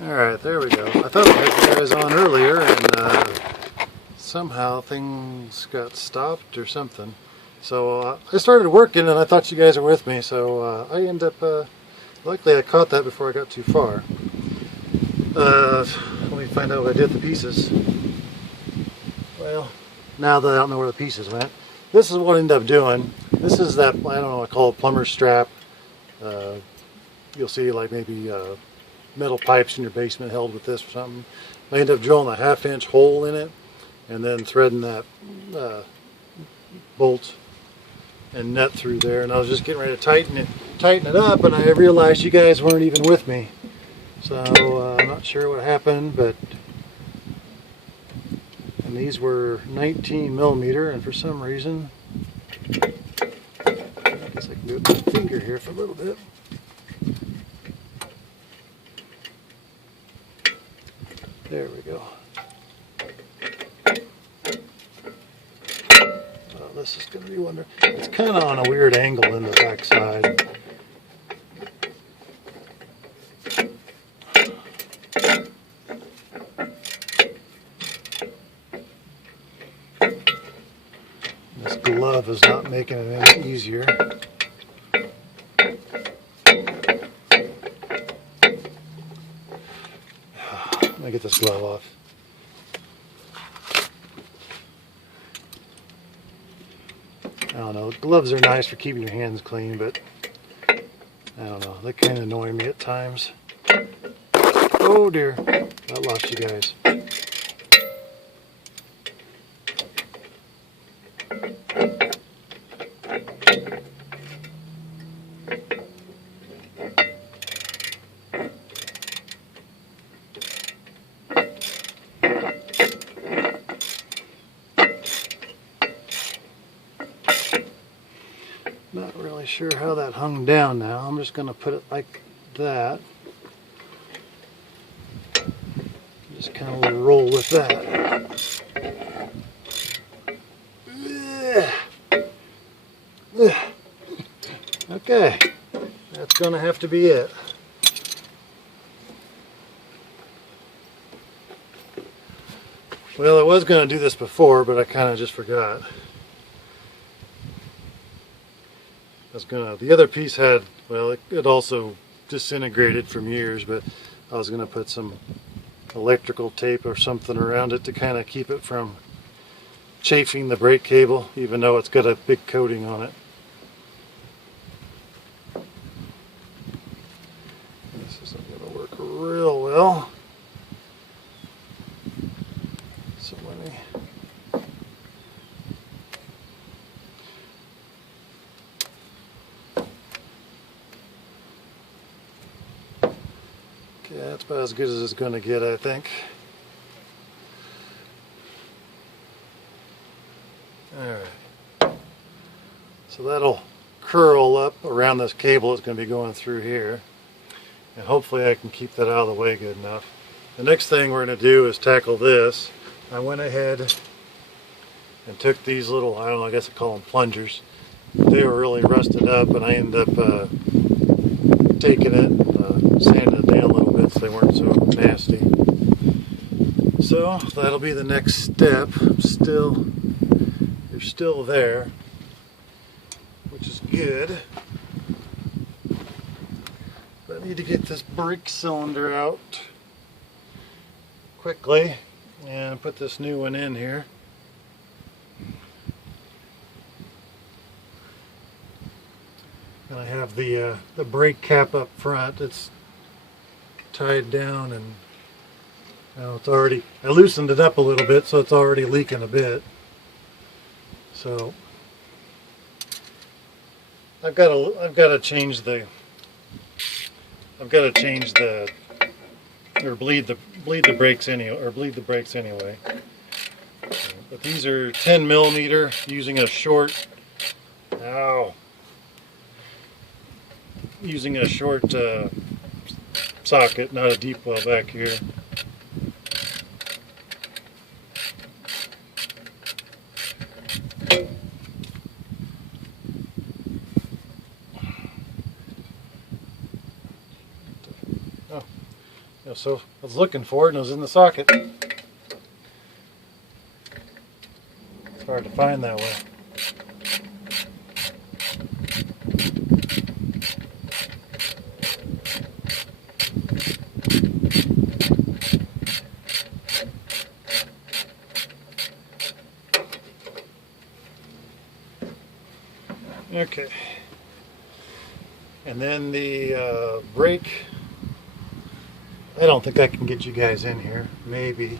Alright, there we go. I thought I had you guys on earlier and somehow things got stopped or something. So I started working and I thought you guys were with me, so I ended up, luckily I caught that before I got too far. Let me find out what I did with the pieces. Well, now that I don't know where the pieces went, this is what I ended up doing. This is that, I don't know what I call it, plumber's strap. You'll see like maybe metal pipes in your basement held with this or something. I ended up drilling a 1/2 inch hole in it and then threading that bolt and nut through there, and I was just getting ready to tighten it up, and I realized you guys weren't even with me. So I'm not sure what happened, but and these were 19mm, and for some reason I guess I can move my finger here for a little bit. There we go. Oh, this is going to be wonderful. It's kind of on a weird angle in the back side. This glove is not making it any easier. Let me get this glove off. I don't know, gloves are nice for keeping your hands clean, but I don't know, they kind of annoy me at times. Oh dear, I lost you guys. Not really sure how that hung down now. I'm just going to put it like that. Just kind of roll with that. Okay, that's going to have to be it. Well, I was going to do this before, but I kind of just forgot. The other piece had, well, it also disintegrated from years, but I was going to put some electrical tape or something around it to kind of keep it from chafing the brake cable, even though it's got a big coating on it. This isn't going to work real well. So let me... Yeah, that's about as good as it's going to get, I think. Alright. So that'll curl up around this cable that's going to be going through here. And hopefully I can keep that out of the way good enough. The next thing we're going to do is tackle this. I went ahead and took these little, I don't know, I guess I call them plungers. They were really rusted up, and I ended up taking it, sanding it down a little bit so they weren't so nasty. So that'll be the next step. You're still there, which is good. But I need to get this brake cylinder out quickly and put this new one in here. And I have the brake cap up front. It's tied down, and it's already, I loosened it up a little bit, so it's already leaking a bit. So I've got to change the or bleed the brakes anyway. But these are 10mm using a short. Using a short socket, not a deep well back here. So I was looking for it and it was in the socket. It's hard to find that way. Okay, and then the brake, I don't think I can get you guys in here, maybe.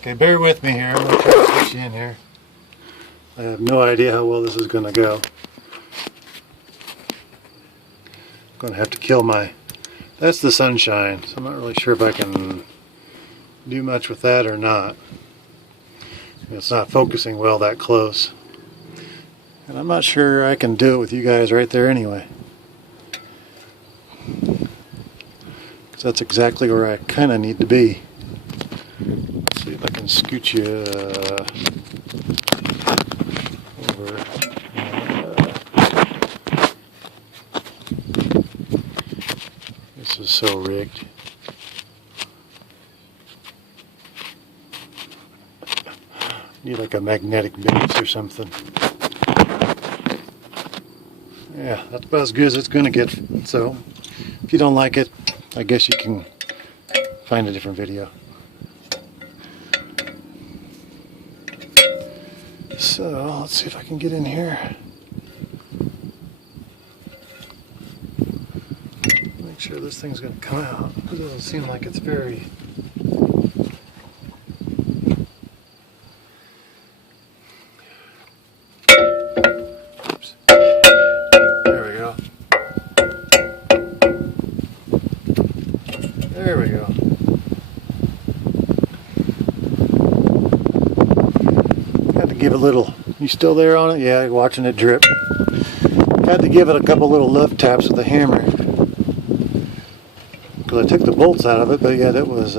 Okay, bear with me here, I'm going to try to get you in here. I have no idea how well this is going to go. I'm going to have to kill that's the sunshine, so I'm not really sure if I can do much with that or not. It's not focusing well that close. And I'm not sure I can do it with you guys right there anyway. So that's exactly where I kind of need to be. Let's see if I can scoot you over. This is so rigged. Need like a magnetic base or something. Yeah, that's about as good as it's going to get. So, if you don't like it, I guess you can find a different video. So, let's see if I can get in here. Make sure this thing's going to come out. It doesn't seem like it's very... There we go. Had to give it a little, you still there on it? Yeah, watching it drip. Had to give it a couple little love taps with the hammer. Because I took the bolts out of it, but yeah, that was...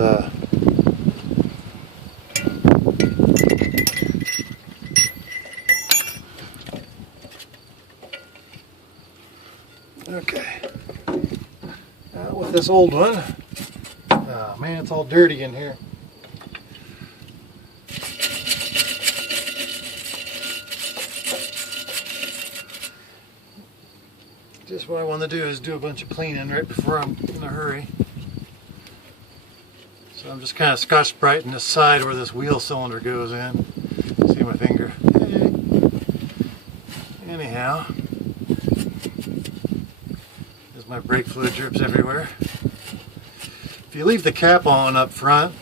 Okay. With this old one, oh man, it's all dirty in here. Just what I want to do is do a bunch of cleaning right before I'm in a hurry. So I'm just kind of Scotch-Brighting this side where this wheel cylinder goes in. See my finger? Anyhow. My brake fluid drips everywhere. If you leave the cap on up front,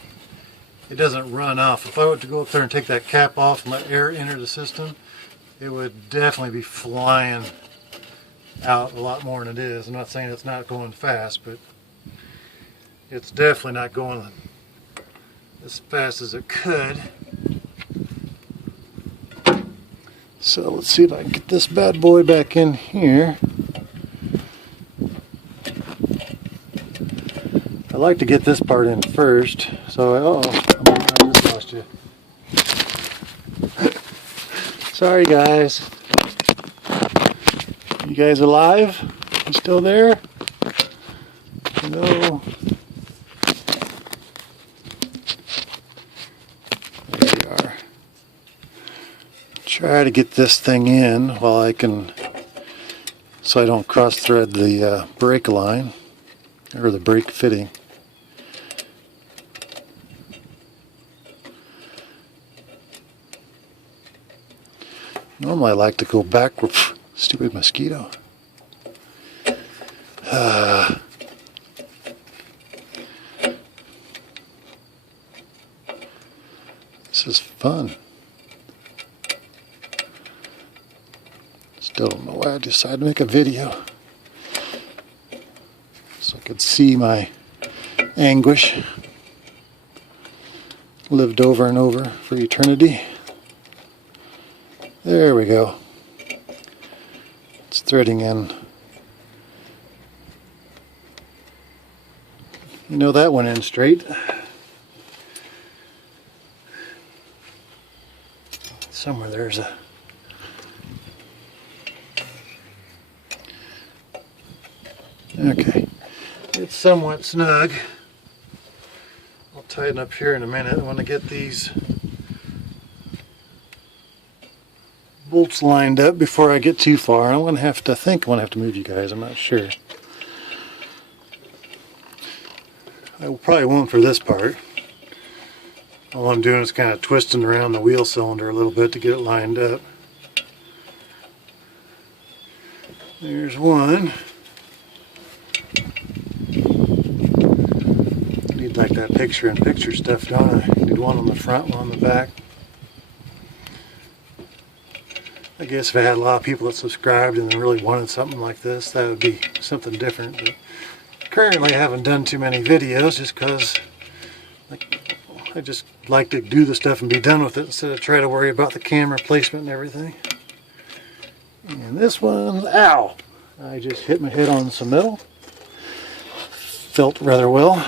it doesn't run off. If I were to go up there and take that cap off and let air enter the system, it would definitely be flying out a lot more than it is. I'm not saying it's not going fast, but it's definitely not going as fast as it could. So let's see if I can get this bad boy back in here. I like to get this part in first, so I just lost you. Sorry guys. You guys alive? You still there? No. There you are. Try to get this thing in while I can, so I don't cross thread the brake line or the brake fitting. Normally I like to go backward. Stupid mosquito. This is fun. Still don't know why I decided to make a video. So I could see my anguish lived over and over for eternity. There we go. It's threading in. You know that went in straight. Somewhere there's a... Okay. It's somewhat snug. tighten up here in a minute. I want to get these bolts lined up before I get too far. I'm going to have to move you guys. I'm not sure. I probably won't for this part. All I'm doing is kind of twisting around the wheel cylinder a little bit to get it lined up. There's one. I need like that picture-in-picture stuff, don't I? Need one on the front, one on the back. I guess if I had a lot of people that subscribed and really wanted something like this, that would be something different. But currently I haven't done too many videos just because I just like to do the stuff and be done with it instead of try to worry about the camera placement and everything. And this one, ow! I just hit my head on some metal. Felt rather well.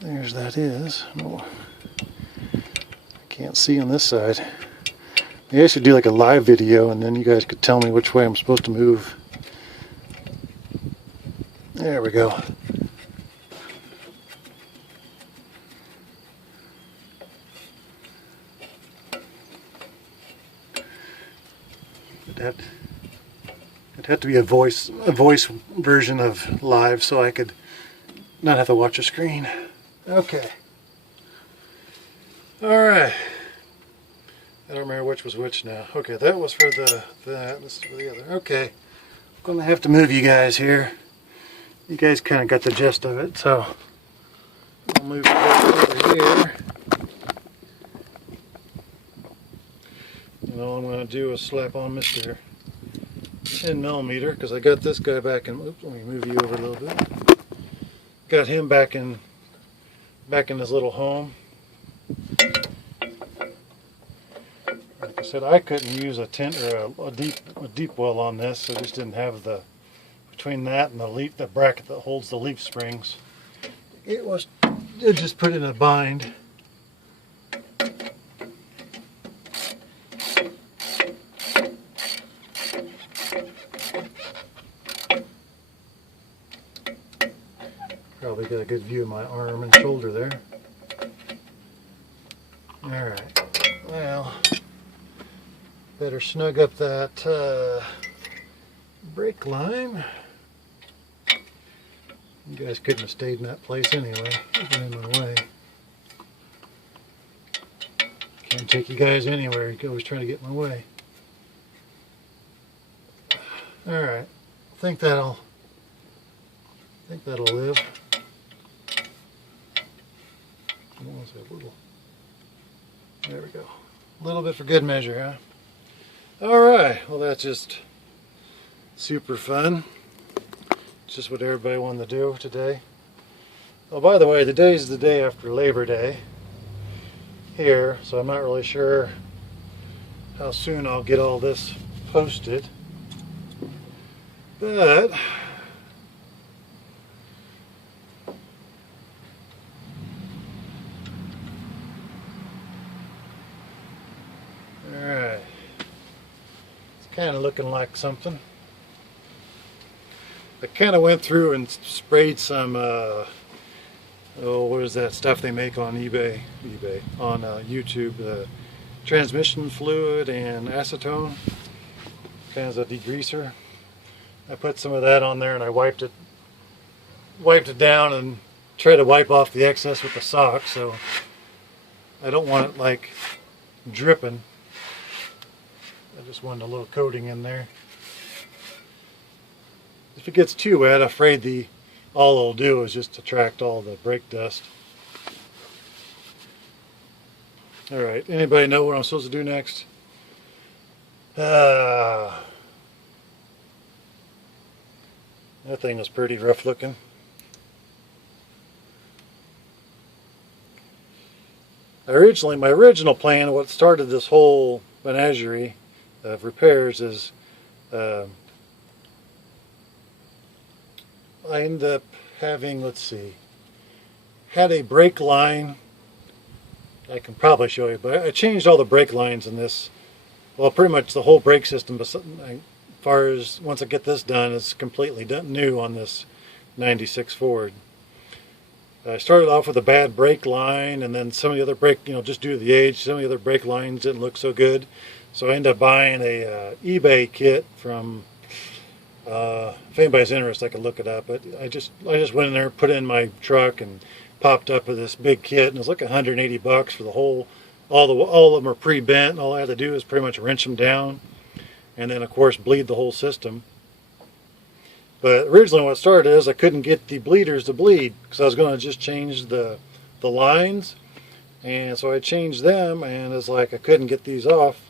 There's that is. Oh, I can't see on this side. Maybe I should do like a live video and then you guys could tell me which way I'm supposed to move. There we go. It'd have to be a voice version of live so I could not have to watch a screen. Okay. Alright. I don't remember which was which now. Okay, that was for that, this is for the other. Okay. I'm going to have to move you guys here. You guys kind of got the gist of it, so I'll move you guys over here. And all I'm going to do is slap on Mr. 10mm because I got this guy back in. Oops, let me move you over a little bit. Got him back in his little home. Like I said, I couldn't use a tent or a deep well on this. I just didn't have the between that and the bracket that holds the leaf springs. It just put in a bind. Probably got a good view of my arm and shoulder there. Alright, well, better snug up that brake line. You guys couldn't have stayed in that place anyway. It's in my way. Can't take you guys anywhere. You're always trying to get in my way. Alright, I think that'll live. There we go. A little bit for good measure, huh? Alright, well that's just super fun. It's just what everybody wanted to do today. Oh, by the way, today's the day after Labor Day here, so I'm not really sure how soon I'll get all this posted. But alright, it's kind of looking like something. I kind of went through and sprayed some, what is that stuff they make on on YouTube, the transmission fluid and acetone, kind of as a degreaser. I put some of that on there and I wiped it down and tried to wipe off the excess with the sock, so I don't want it like dripping. I just wanted a little coating in there. If it gets too wet, I'm afraid all it'll do is just attract all the brake dust. Alright, anybody know what I'm supposed to do next? That thing was pretty rough looking. My original plan, what started this whole menagerie of repairs is I ended up having, had a brake line. I can probably show you, but I changed all the brake lines in this. Well, pretty much the whole brake system, but as far as once I get this done, it's completely new on this 96 Ford. I started off with a bad brake line, and then some of the other brake, just due to the age, some of the other brake lines didn't look so good. So I ended up buying a eBay kit from, if anybody's interested, I could look it up. But I just went in there, put it in my truck, and popped up with this big kit, and it was like $180 for the whole. All of them are pre-bent, and all I had to do is pretty much wrench them down, and then of course bleed the whole system. But originally what started is I couldn't get the bleeders to bleed because I was going to just change the lines, and so I changed them, and it's like I couldn't get these off.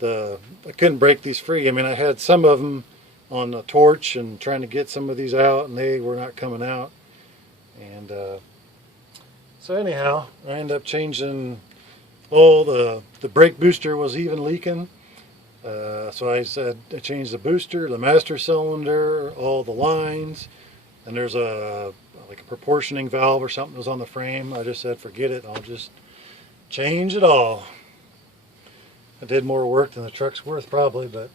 I couldn't break these free. I mean, I had some of them on a torch and trying to get some of these out, and they were not coming out. And so anyhow, I ended up changing all the brake booster was even leaking. So I changed the booster, the master cylinder, all the lines, and there's like a proportioning valve or something that was on the frame. I just said forget it, I'll just change it all. I did more work than the truck's worth probably, but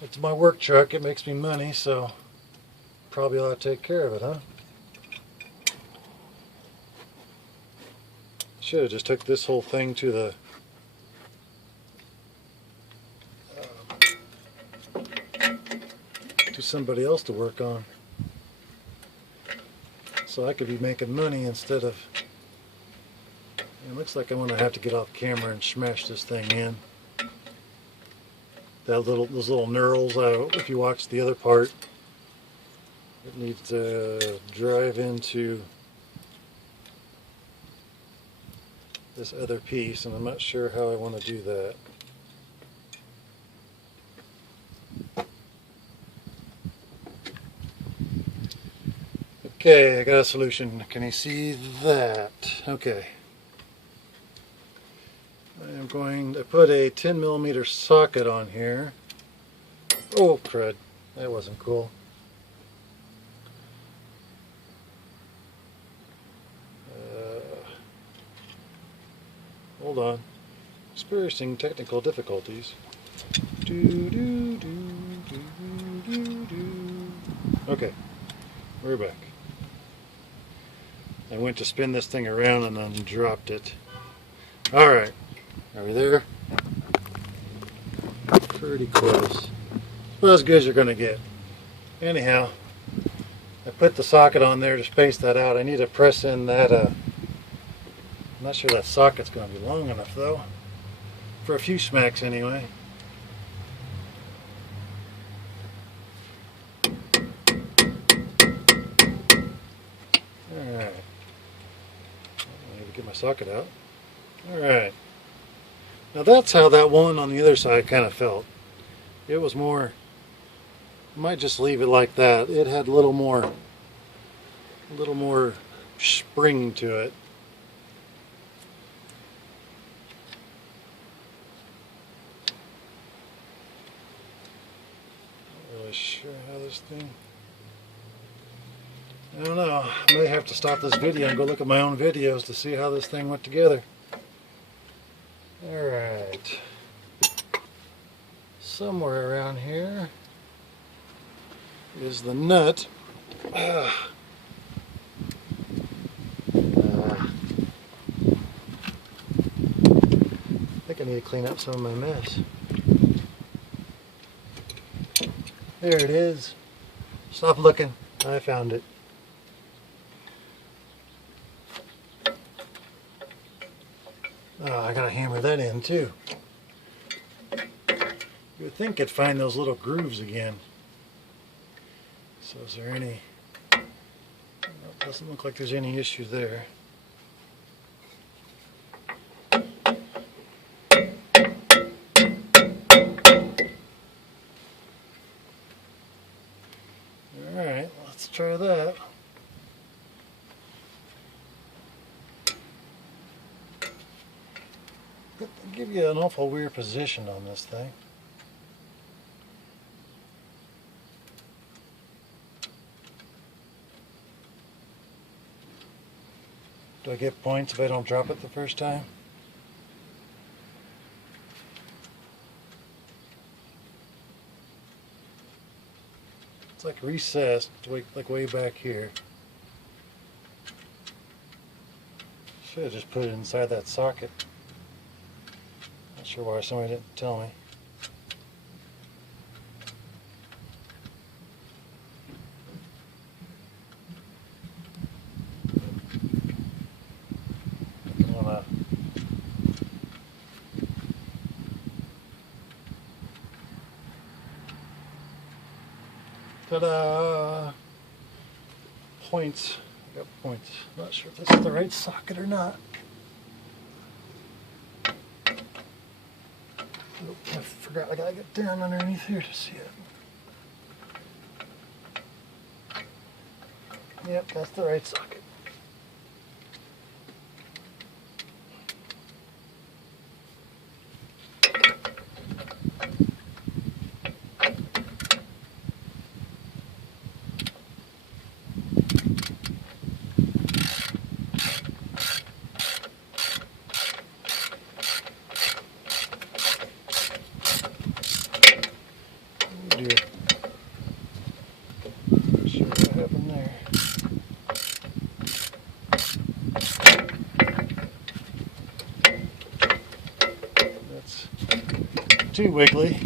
it's my work truck, it makes me money, so probably ought to take care of it, huh? Should have just took this whole thing to the to somebody else to work on, so I could be making money instead of. It looks like I'm going to have to get off camera and smash this thing in. Those little knurls. If you watch the other part, it needs to drive into this other piece, and I'm not sure how I want to do that. Okay, I got a solution. Can you see that? Okay. I am going to put a 10mm socket on here. Oh, crud. That wasn't cool. Hold on. Experiencing technical difficulties. Okay, we're back. I went to spin this thing around and then dropped it. Alright, are we there? Pretty close. Well, as good as you're going to get. Anyhow, I put the socket on there to space that out. I need to press in that, I'm not sure that socket's going to be long enough though. For a few smacks anyway. Alright. I need to get my socket out. Alright. Now that's how that one on the other side kind of felt. It was more, I might just leave it like that. It had a little more spring to it. Not really sure how this thing, I don't know. I may have to stop this video and go look at my own videos to see how this thing went together. Alright. Somewhere around here is the nut. I think I need to clean up some of my mess. There it is. Stop looking. I found it. Oh, I gotta hammer that in too. You would think I'd find those little grooves again. So is there any, well, doesn't look like there's any issue there. Alright, let's try that. It'll give you an awful weird position on this thing. Do I get points if I don't drop it the first time? It's like recessed, like way back here. Should have just put it inside that socket. Not sure why somebody didn't tell me. Ta-da! Points. I got points. Not sure if this is the right socket or not. Oh, I forgot I gotta get down underneath here to see it. Yep, that's the right socket. Not sure what happened there. That's too wiggly.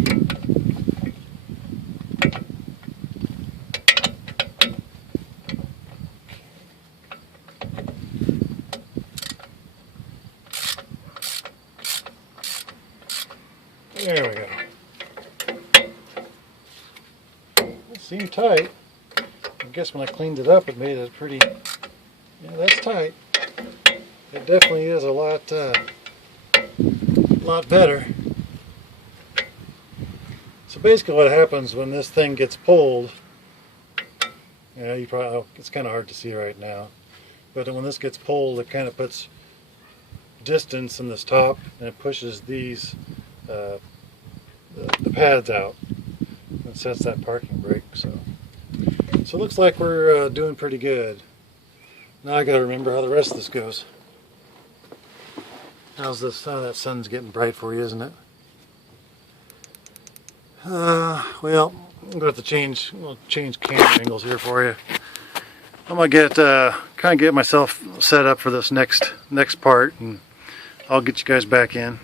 There we go. It seemed tight. I guess when I cleaned it up, it made it pretty. Yeah, that's tight. It definitely is a lot better. So basically, what happens when this thing gets pulled? You probably, it's kind of hard to see right now, but when this gets pulled, it kind of puts distance in this top, and it pushes these the pads out and sets that parking brake. So it looks like we're doing pretty good. Now I got to remember how the rest of this goes. How's this? That sun's getting bright for you, isn't it? Well, I'm gonna have to change camera angles here for you. I'm gonna get kind of get myself set up for this next part, and I'll get you guys back in.